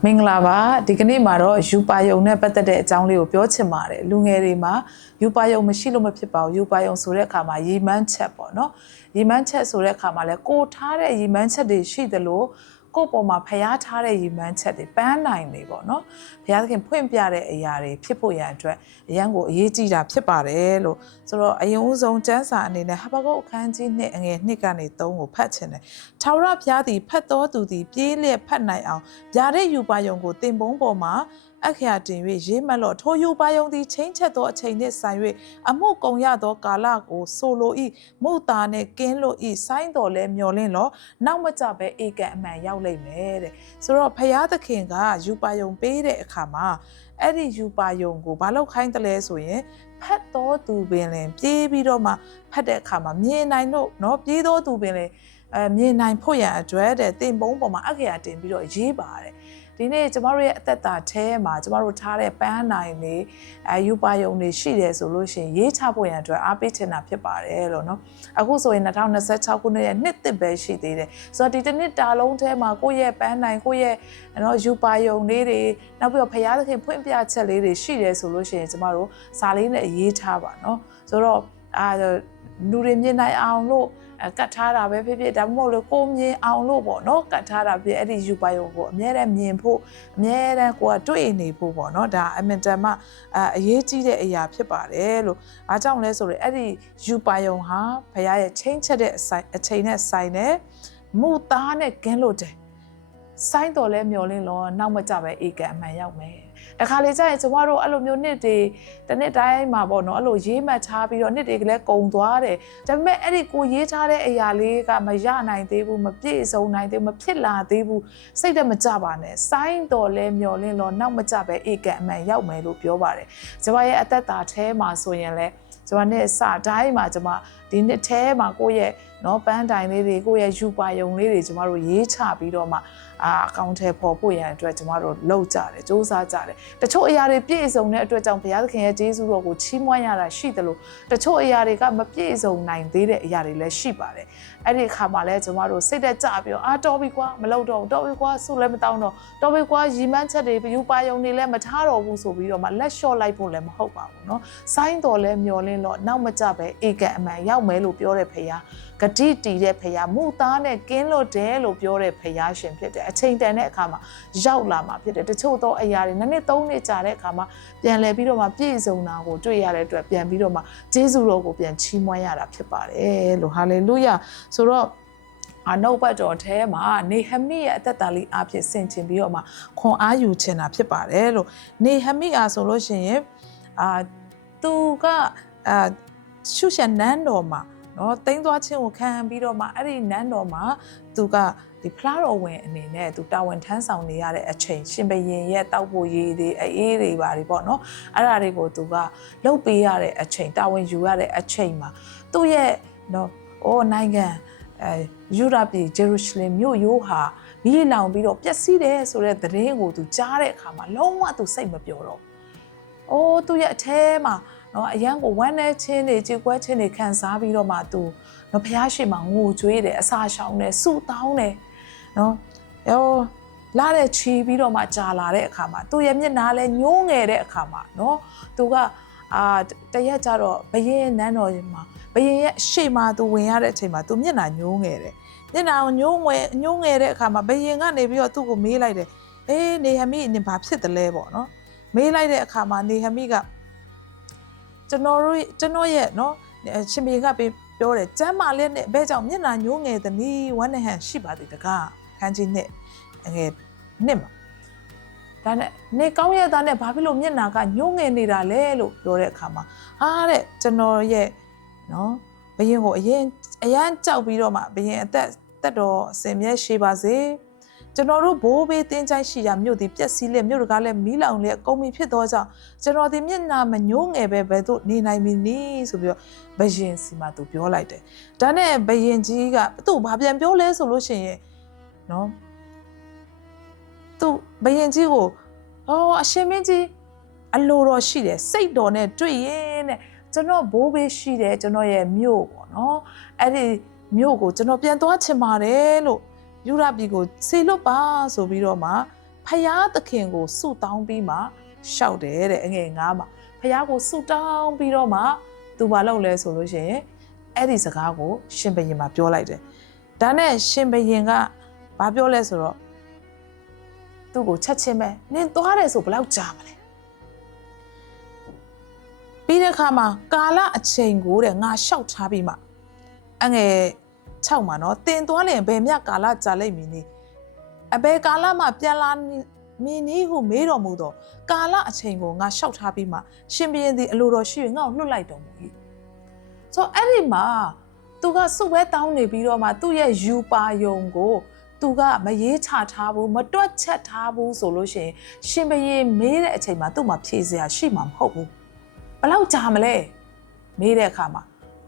မင်္ဂလာပါဒီကနေ့မှာတော့ယူပါယုံနဲ့ပတ်သက်တဲ့အကြောင်းလေးကိုပြောချင်ပါတယ်လူငယ်တွေမှာယူပါယုံမရှိလို့မဖြစ်ပါဘူးယူပါယုံဆိုတဲ့အခါမှာရီမန်းချက်ပေါ့နော်ရီမန်းချက်ဆိုတဲ့အခါမှာလဲကိုထားတဲ့ရီမန်းချက်တွေရှိသလိုကိုပေါ်မှာဖျားထားတဲ့ရီမန်းချက်တွေပန်းနိုင်နေပေါ့နော်ဘုရားသခင်ဖွင့်ပြတဲ့အရာတွေဖြစ်ဖို့ရန်အတွက်အရန်ကိုအရေးကြီးတာဖြစ်ပါတယ်လို့ဆိုတော့အရင်ဦးဆုံးကျမ်းစာအနေနဲ့ဟာဘကုတ်အခန်းကြီး1အငယ်1ကနေ3ကိုဖတ်ချင်တယ်ထာဝရဘုရားသည်ဖတ်တော်သူသည်ပြေးလျက်ဖတ်နိုင်အောင်ဗျာတဲ့ယူပါယုံကိုတင်ပုံးပေါ်မှာအခရာတင်၍ရေးမှတ်လော့ထိုယူပါယုံသည်ချင်းချက်သောအချိန်နှင့်ဆိုင်၍အမှုကုန်ရသောကာလကိုဆိုလို၏မုတာနှင့်ကင်းလို့၏ဆိုင်းတော်လဲမျော်လင့်လော့နောက်မကြပဲဧကန်အမှန်ရောက်လိမ့်မယ်တဲ့ဆိုတော့ဘုရားသခင်ကယူပါယုံပေးတဲ့အခါမှာအဲ့ဒီယူပါယုံကိုဘာလို့ခိုင်းတယ်လဲဆိုရင်ဖတ်တော်သူပင်လင်ပြေးပြီးတော့မှဖတ်တဲ့အခါမှာမြင်နိုင်လို့เนาะပြေးတော်သူပင်လင်မြင်နိုင်ဖို့ရန်အတွက်တဲ့တင်ပုံးပေါ်မှာအခရာတင်ပြီးတော့ရေးပါတယ်ဒီနေ့ကျမတို့ရဲ့အသက်တာထဲမှာကျမတို့ထားတဲ့ပန်းနိုင်တွေယူပါယုံတွေရှိတယ်ဆိုလို့ရှိရင်ရေးချဖို့ရန်အတွက်အားပေးချင်တာဖြစ်ပါတယ်လို့เนาะအခုဆိုရင်2026ခုနှစ်ရဲ့နှစ်သစ်ပဲရှိသေးတယ်ဆိုတော့ဒီတစ်နှစ်တာလုံးထဲမှာကိုယ့်ရဲ့ပန်းနိုင်ကိုယ့်ရဲ့เนาะယူပါယုံလေးတွေနောက်ပြီးတော့ဘုရားသခင်ဖွင့်ပြချက်လေးတွေရှိတယ်ဆိုလို့ရှိရင်ကျမတို့စာလေးနဲ့ရေးထားပါเนาะဆိုတော့လူတွေမြင်နိုင်အောင်လို့ကတ်ထားတာပဲဖြစ်ဖြစ်ဒါမှမဟုတ်လို့ကိုမြင်အောင်လို့ပေါ့နော်ကတ်ထားတာဖြစ်အဲ့ဒီယူပါယုံကိုအမြဲတမ်းမြင်ဖို့အမြဲတမ်းကိုကတွေ့နေဖို့ပေါ့နော်ဒါအမင်တန်မှအရေးကြီးတဲ့အရာဖြစ်ပါတယ်လို့အားကြောင့်လဲဆိုတော့အဲ့ဒီယူပါယုံဟာဘုရားရဲ့ချိန်ချက်တဲ့အချိန်နဲ့ဆိုင်တဲ့မူသားနဲ့ကင်းလို့တယ်ဆိုင်းတော်လဲမျောလင်းလောနောက်မကြပဲဧကန်အမှန်ရောက်မယ်တခါလေကျရင်ကျမတို့အဲ့လိုမျိုးနှစ်တွေတစ်နှစ်တိုင်းမှာပေါ့နော်အဲ့လိုရေးမှတ်ထားပြီးတော့နှစ်တွေကလည်းကုံသွားတယ်ဒါပေမဲ့အဲ့ဒီကိုရေးထားတဲ့အရာလေးကမရနိုင်သေးဘူးမပြည့်စုံနိုင်သေးဘူးမဖြစ်လာသေးဘူးစိတ်တမကြပါနဲ့ဆိုင်းတော်လဲမျောလင်းလောနောက်မကြပဲဧကန်အမှန်ရောက်မယ်လို့ပြောပါတယ်ကျမရဲ့အသက်တာထဲမှာဆိုရင်လည်းကျမနဲ့စတိုင်းမှာကျမဒီနှစ်ထဲမှာကိုယ့်ရဲ့နော်ပန်းတိုင်လေးတွေကိုယ့်ရဲ့ယူပါယုံလေးတွေကျမတို့ရေးချပြီးတော့မှအကောင့်ထဲပေါ်ဖို့ရန်အတွက်ကျမတို့လှုပ်ကြတယ်စူးစမ်းကြတယ်တချို့အရာတွေပြည့်စုံတဲ့အတွက်ကြောင့်ဘုရားသခင်ရဲ့ကျေးဇူးတော်ကိုချီးမွမ်းရတာရှိတယ်လို့တချို့အရာတွေကမပြည့်စုံနိုင်သေးတဲ့အရာတွေလည်းရှိပါတယ်အဲ့ဒီအခါမှာလည်းကျမတို့စိတ်သက်ကြပြီးတော့တော်ပြီကွာမလုပ်တော့တော်ပြီကွာဆုလည်းမတောင်းတော့တော်ပြီကွာရီမန်းချက်တွေယူပါယုံတွေလည်းမထားတော့ဘူးဆိုပြီးတော့မှလက်လျှော့လိုက်ဖို့လည်းမဟုတ်ပါဘူးเนาะဆိုင်းတော်လည်းမျောလင်းတော့နောက်မကြပဲဧကန်အမှန်ရောက်မယ်လို့ပြောတဲ့ဘုရားဂတိတည်တဲ့ဖခင်မူသားနဲ့ကင်းလွတ်တယ်လို့ပြောတဲ့ဖခင်ရှင်ဖြစ်တယ်အချိန်တန်တဲ့အခါမှာရောက်လာမှာဖြစ်တယ်တချို့သောအရာတွေနှစ်သုံးနှစ်ကြာတဲ့အခါမှာပြန်လဲပြီးတော့မှပြည့်စုံတာကိုတွေ့ရတဲ့အတွက်ပြန်ပြီးတော့မှဂျေဇုတော်ကိုပြန်ချီးမွမ်းရတာဖြစ်ပါတယ်လို့ဟာလေလုယာဆိုတော့နှုတ်ပတ်တော်ထဲမှာနေဟမိရဲ့အသက်တာလေးအဖြစ်ဆင်ခြင်ပြီးတော့မှခွန်အားယူချင်တာဖြစ်ပါတယ်လို့နေဟမိအားဆိုလို့ရှိရင်သူကရှုရှန်နန်းတော်မှာနော်တိမ်သွားခြင်းကိုခံပြီးတော့မှအဲ့ဒီနန်းတော်မှာသူကဒီဖလားတော်ဝင်အနေနဲ့သူတာဝန်ထမ်းဆောင်နေရတဲ့အချိန်ရှင်ဘရင်ရဲ့တောက်ဖို့ရည်တွေအေးတွေပါတွေပေါ့နော်အဲ့ဒါတွေကိုသူကလှုပ်ပေးရတဲ့အချိန်တာဝန်ယူရတဲ့အချိန်မှာသူ့ရဲ့နော်နိုင်ငံယူရပြည်ဂျေရုရှလင်မြို့ရိုးဟာမိလောင်ပြီးတော့ပျက်စီးတယ်ဆိုတဲ့သတင်းကိုသူကြားတဲ့အခါမှာလုံးဝသူစိတ်မပျော်တော့သူ့ရဲ့အထဲမှာနော်အရန်ကိုဝမ်းနေချင်းတွေကြေကွဲချင်းတွေခံစားပြီးတော့မှသူနော်ဘုရားရှိခိုးမှာငိုကြွေးတယ်အစာရှောင်တယ်ဆုတောင်းတယ်နော်လာတဲ့ချီပြီးတော့မှကြာလာတဲ့အခါမှာသူ့ရဲ့မျက်နှာလဲညှိုးငယ်တဲ့အခါမှာနော်သူကတရက်ကြတော့ဘယင်းနန်းတော်မှာဘယင်းရဲ့ရှေ့မှာသူဝင်ရတဲ့အချိန်မှာသူမျက်နှာညှိုးငယ်တယ်မျက်နှာကိုညှိုးငယ်တဲ့အခါမှာဘယင်းကနေပြီးတော့သူ့ကိုမေးလိုက်တယ်နေဟမိနင်ဘာဖြစ်တယ်လဲပေါ့နော်မေးလိုက်တဲ့အခါမှာနေဟမိကကျွန်တော်ရဲ့နော်ရှင်ဘီကပြောတယ်ကျမ်းမာလေးနဲ့ဘဲကြောင့်မျက်နှာညှိုးငယ်သည်နီးဝမ်းနဲ့ဟန်ရှိပါသည်တကားခန်းကြီးနဲ့ငယ်နှစ်မှာဒါနဲ့နေကောင်းရဲ့သားနဲ့ဘာဖြစ်လို့မျက်နှာကညှိုးငယ်နေတာလဲလို့ပြောတဲ့အခါမှာတဲ့ကျွန်တော်ရဲ့နော်ဘယင်ကိုအရန်ကြောက်ပြီးတော့မှဘယင်အသက်တော်အစဉ်မြဲရှိပါစေကျွန်တော်တို့ဘိုးဘေးတင်းချိုင်းရှိရာမြို့ဒီပျက်စီးလက်မြို့တကားလက်မီးလောင်လက်အကုန်မီဖြစ်သောကြောင့်ကျွန်တော်ဒီမျက်နှာမညှိုးငယ်ပဲဘယ်သို့နေနိုင်မည်နည်းဆိုပြီးတော့ဘယင်စီမှာသူပြောလိုက်တယ်ဒါနဲ့ဘယင်ကြီးကသူ့ဘာပြန်ပြောလဲဆိုလို့ရှိရင်နော်သူဘယင်ကြီးကိုအရှင်မင်းကြီးအလိုတော်ရှိတယ်စိတ်တော်နဲ့တွေ့ရင်တဲ့ကျွန်တော်ဘိုးဘေးရှိတယ်ကျွန်တော်ရဲ့မြို့ပေါ့နော်အဲ့ဒီမြို့ကိုကျွန်တော်ပြန်သွားချင်ပါတယ်လို့ယူရပြည်ကိုဆေလွတ်ပါဆိုပြီးတော့မှဖ ဖယားသခင်ကိုဆုတောင်းပြီးမှရှောက်တယ်တဲ့အငယ်9မှာဖယားကိုဆုတောင်းပြီးတော့မှသူဘာလုပ်လဲဆိုလို့ရှိရင်အဲ့ဒီစကားကိုရှင်ဘုရင်မှာပြောလိုက်တယ်ဒါနဲ့ရှင်ဘုရင်ကဘာပြောလဲဆိုတော့သူ့ကိုချက်ချင်းပဲနင်သွားတယ်ဆိုဘယ်လောက်ကြာမလဲပြီးတဲ့အခါမှာကာလအချိန်ကိုတဲ့ငါရှောက်ထားပြီးမှအငယ်6မှာနော်တင်သွားလျင်ဘယ်မြကာလကြာလိမ့်မည်နေအဘယ်ကာလမှာပြန်လာမင်းနီးဟုမေးတော်မူသောကာလအချိန်ကိုငါရှောက်ထားပြီးမှရှင်ဘုရင်သည်အလိုတော်ရှိ၍ငါ့ကိုလွှတ်လိုက်တော်မူ၏ဆိုအဲ့ဒီမှာသူကစုပဲတောင်းနေပြီးတော့မှသူ့ရဲ့ယူပါယုံကိုသူကမရေးချထားဘူးမတွက်ချက်ထားဘူးဆိုလို့ရှိရင်ရှင်ဘုရင်မေးတဲ့အချိန်မှာသူ့မှာဖြေစရာရှိမှာမဟုတ်ဘူးဘယ်လောက်ကြာမလဲမေးတဲ့အခါမှာ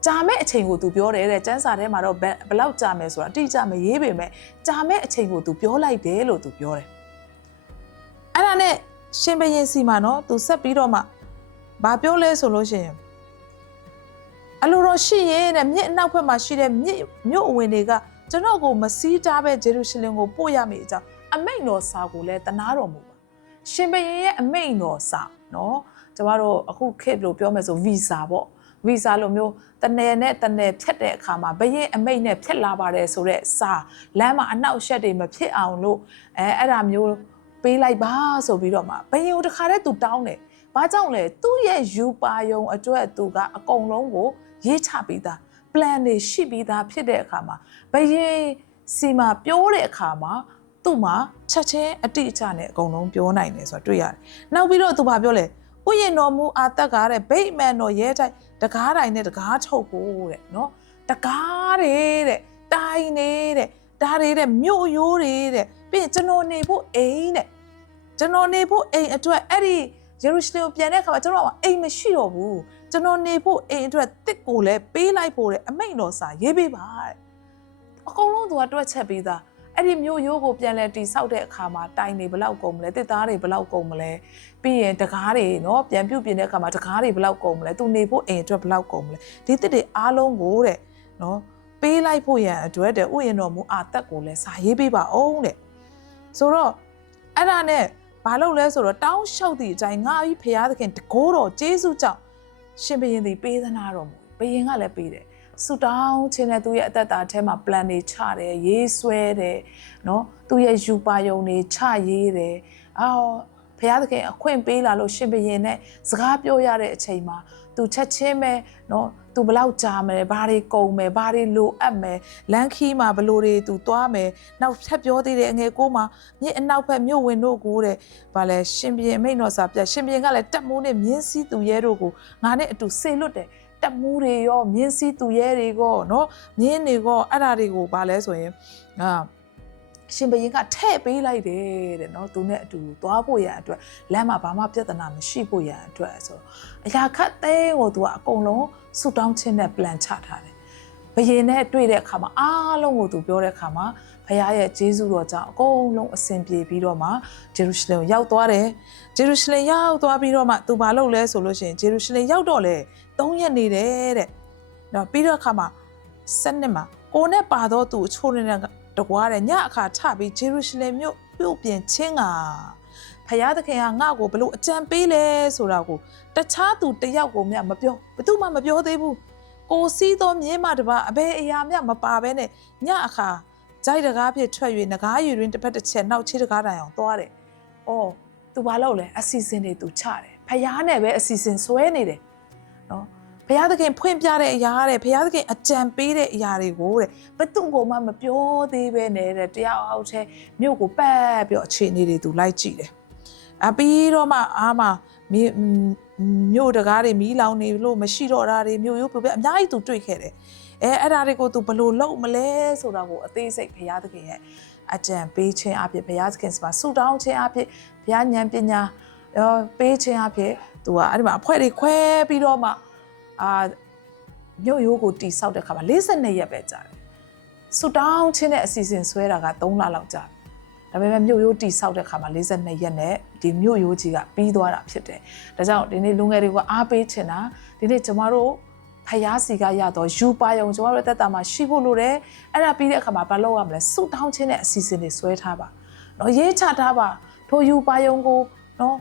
ကြာမဲ့အချိန်ကိုသူပြောတယ်တဲ့ကျမ်းစာထဲမှာတော့ဘယ်လောက်ကြာမယ်ဆိုတာအတိအကျမရေးပေမဲ့ကြာမဲ့အချိန်ကိုသူပြောလိုက်တယ်လို့သူပြောတယ်အဲ့ဒါနဲ့ရှင်ဘုရင်စီမှာနော်သူဆက်ပြီးတော့မှဘာပြောလဲဆိုလို့ရှိရင်အလိုတော်ရှိရင်တဲ့မြစ်အနောက်ဘက်မှာရှိတဲ့မြို့အဝင်တွေကကျွန်တော်ကိုမစည်းတားပဲဂျေရုရှလင်ကိုပို့ရမယ်အကြောင်းအမိန့်တော်စာကိုလည်းတနာတော်မူပါရှင်ဘုရင်ရဲ့အမိန့်တော်စာနော်ကျမတို့အခုခေတ်လို့ပြောမယ်ဆိုဗီဇာပေါ့ဗီဇာလိုမျိုးတနယ်နဲ့တနယ်ဖြတ်တဲ့အခါမှာဘရင်အမိန့်နဲ့ဖြတ်လာပါတယ်ဆိုတဲ့စာလမ်းမှာအနောက်ရှက်တွေမဖြစ်အောင်လို့အဲ့ဒါမျိုးပေးလိုက်ပါဆိုပြီးတော့မှဘရင်ကိုတခါတည်းသူတောင်းတယ်ဘာကြောင့်လဲသူ့ရဲ့ယူပါယုံအတွက်သူကအကုန်လုံးကိုရေးချပြီးသား plan တွေရှိပြီးသားဖြစ်တဲ့အခါမှာဘရင်စီမှာပြောတဲ့အခါမှာသူ့မှာချက်ချင်းအတိအကျနဲ့အကုန်လုံးပြောနိုင်တယ်ဆိုတာတွေ့ရတယ်နောက်ပြီးတော့သူဘာပြောလဲဥယျာဉ်တော်မူအာတက်ကတဲ့ဗိမာန်တော်ရဲတိုက်တကားတိုင်နဲ့တကားထုတ်ဖို့တဲ့နော်တကားတွေတဲ့တိုင်နေတဲ့ဒါတွေတဲ့မြို့ရိုးတွေတဲ့ပြီးရင်ကျွန်တော်နေဖို့အိမ်တဲ့ကျွန်တော်နေဖို့အိမ်အတွက်အဲ့ဒီယေရုရှလင်ကိုပြန်တဲ့အခါမှာကျွန်တော်ကအိမ်မရှိတော့ဘူးကျွန်တော်နေဖို့အိမ်အတွက်တစ်ကိုလည်းပေးလိုက်ဖို့တဲ့အမိန့်တော်စာရေးပေးပါတဲ့အကုန်လုံးသူကတွက်ချက်ပြီးသားအဲ့ဒီမြို့ရိုးကိုပြန်လဲတိဆောက်တဲ့အခါမှာတိုင်တွေဘယ်လောက်ကုန်မလဲတစ်သားတွေဘယ်လောက်ကုန်မလဲပြီးရင်တကားတွေနော်ပြန်ပြုတ်ပြင်တဲ့အခါမှာတကားတွေဘယ်လောက်ကုန်မလဲသူနေဖို့အိမ်အတွက်ဘယ်လောက်ကုန်မလဲဒီတစ်တွေအားလုံးကိုတဲ့နော်ပေးလိုက်ဖို့ရန်အတွက်တဲ့ဥယျာဉ်တော်မူအာသက်ကိုလည်းစာရေးပေးပါအောင်တဲ့ဆိုတော့အဲ့ဒါနဲ့ဘာလုပ်လဲဆိုတော့တောင်းလျှောက်သည့်အတိုင်းငါပြီးဖရာသခင်တကိုးတော်ကျေးဇူးကြောင့်ရှင်ဘုရင်သည်ပေးသနာတော်မူဘုရင်ကလည်းပေးတယ်ဆူတောင်းခြင်းနဲ့သူ့ရဲ့အသက်တာထဲမှာ plan တွေချတယ်ရေးဆွဲတယ်နော်သူ့ရဲ့ယူပါယုံတွေချရေးတယ်ဘုရားသခင်အခွင့်ပေးလာလို့ရှင်ဘုရင်နဲ့စကားပြောရတဲ့အချိန်မှာသူချက်ချင်းပဲနော်သူဘယ်လောက်ကြာမလဲဘာတွေကုန်မယ်ဘာတွေလိုအပ်မယ်လမ်းခီးမှာဘယ်လိုတွေသူသွားမယ်နောက်ထပ်ပြောသေးတယ်အငယ်ကိုမှာမြစ်အနောက်ဘက်မြို့ဝင်တို့ကိုတဲ့ဗာလဲရှင်ဘုရင်မိန့်တော်စာပြရှင်ဘုရင်ကလည်းတက်မိုးနဲ့မြင်းစည်းသူရဲတို့ကိုငါနဲ့အတူဆေလွတ်တယ်တက်မှုတွေရောမြင်းစည်းသူရဲတွေကောနော်မြင်းတွေကောအဲ့ဒါတွေကိုဗာလဲဆိုရင်ရှင်ဘုရင်ကထဲ့ပေးလိုက်တယ်တဲ့နော်သူနဲ့အတူသွားဖို့ရန်အတွက်လမ်းမှာဘာမှပြဿနာမရှိဖို့ရန်အတွက်ဆိုတော့အရာခတ်သိန်းကိုသူကအကုန်လုံးဆူတောင်းခြင်းနဲ့ plan ချထားတယ်ဘုရင်နဲ့တွေ့တဲ့အခါမှာအားလုံးကိုသူပြောတဲ့အခါမှာဘုရားရဲ့ကျေးဇူးတော်ကြောင့်အကုန်လုံးအဆင်ပြေပြီးတော့မှဂျေရုရှလင်ကိုရောက်သွားတယ်ဂျေရုရှလင်ရောက်သွားပြီးတော့မှသူဘာလုပ်လဲဆိုလို့ရှိရင်ဂျေရုရှလင်ရောက်တော့လေ3ရက်နေတယ်တဲ့နော်ပြီးတော့အခါမှာ7မှာကိုနဲ့ပါတော့သူအချိုးနဲ့တကွာတဲ့ညအခါထပြီးဂျေရုရှလင်မြို့ပြုတ်ပြင်ချင်းကဖယားသခင်ကငါ့ကိုဘလို့အကြံပေးလဲဆိုတာကိုတခြားသူတယောက်ကိုမြတ်မပြောဘယ်သူမှမပြောသေးဘူးကိုစီးသောမြင်းမတပါအဘယ်အရာမြတ်မပါဘဲနဲ့ညအခါဂျိုက်တကားဖြစ်ထွက်၍ငကားရည်တွင်တစ်ဖက်တစ်ချက်နောက်ချေးတကားတိုင်အောင်သွားတယ်။အော်သူဘာလုပ်လဲအစီအစဉ်တွေသူချတယ်ဖယားနဲ့ပဲအစီအစဉ်ဆွဲနေတယ်နော်ဘုရားသခင်ဖွင့်ပြတဲ့အရာတဲ့ဘုရားသခင်အကြံပေးတဲ့အရာတွေကိုတဲ့ဘယ်သူမှမပြောသေးပဲနဲ့တဲ့တရားအောက်ထဲမြို့ကိုပတ်ပြီးအခြေအနေတွေသူလိုက်ကြည့်တယ်။ပြီးတော့မှမြို့တကားတွေမီးလောင်နေလို့မရှိတော့တာတွေမြို့ရိုးပြအများကြီးသူတွေ့ခဲ့တယ်။အဲ့ဒါတွေကိုသူဘယ်လိုလုပ်မလဲဆိုတာကိုအသေးစိတ်ဘုရားသခင်ရဲ့အကြံပေးခြင်းအဖြစ်ဘုရားသခင်မှာဆုတောင်းခြင်းအဖြစ်ဘုရားဉာဏ်ပညာပေးခြင်းအဖြစ်သူကအဲ့ဒီမှာအဖွဲ့တွေခွဲပြီးတော့မှမြို့ရိုးကိုတီဆောက်တဲ့ခါမှာ42ရက်ပဲကြာတယ်။ဆူတောင်းချင်းတဲ့အစီအစဉ်ဆွဲတာက3လလောက်ကြာတယ်။ဒါပေမဲ့မြို့ရိုးတီဆောက်တဲ့ခါမှာ42ရက်နဲ့ဒီမြို့ရိုးကြီးကပြီးသွားတာဖြစ်တယ်။ဒါကြောင့်ဒီနေ့လူငယ်တွေကအားပေးချင်တာဒီနေ့ကျမတို့ဖယားစီကရတော့ယူပါယုံကျမတို့အသက်တာမှာရှိဖို့လိုတယ်။အဲ့ဒါပြီးတဲ့အခါမှာဘာလုပ်ရမလဲဆူတောင်းချင်းတဲ့အစီအစဉ်တွေဆွဲထားပါ။နော်ရေးချထားပါ ထိုယူပါယုံကိုနော်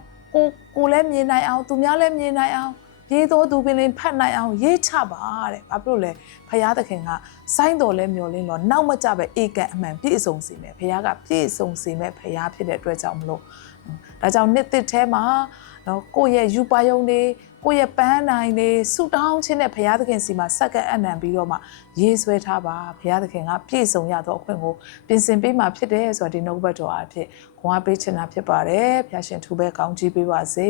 ကိုလည်းမြင်နိုင်အောင်သူများလည်းမြင်နိုင်အောင်ရေးတော်သူပင်လင်ဖတ်နိုင်အောင်ရေးချပါတဲ့ဘာဖြစ်လို့လဲဖရာသခင်ကစိုင်းတော်လဲမျောလင်းတော့နောက်မကြပဲအေကံအမှန်ပြည့်စုံစေမယ်ဖရာကပြည့်စုံစေမယ်ဖရာဖြစ်တဲ့အတွက်ကြောင့်မလို့ဒါကြောင့်နှစ်သစ်ထဲမှာနော်ကိုယ့်ရဲ့ယူပါယုံတွေကိုယ့်ရဲ့ပန်းနိုင်တွေဆူတောင်းခြင်းနဲ့ဘုရားသခင်စီမှာစက္ကန့်အနံပြီးတော့မှရေးဆွဲထားပါဘုရားသခင်ကပြည့်စုံရသောအခွင့်ကိုပြင်ဆင်ပေးမှာဖြစ်တယ်ဆိုတာဒီနှုတ်ဘတ်တော်အဖြစ်ခွန်အားပေးချင်တာဖြစ်ပါတယ်ဘုရားရှင်ထူပဲကောင်းချီးပေးပါစေ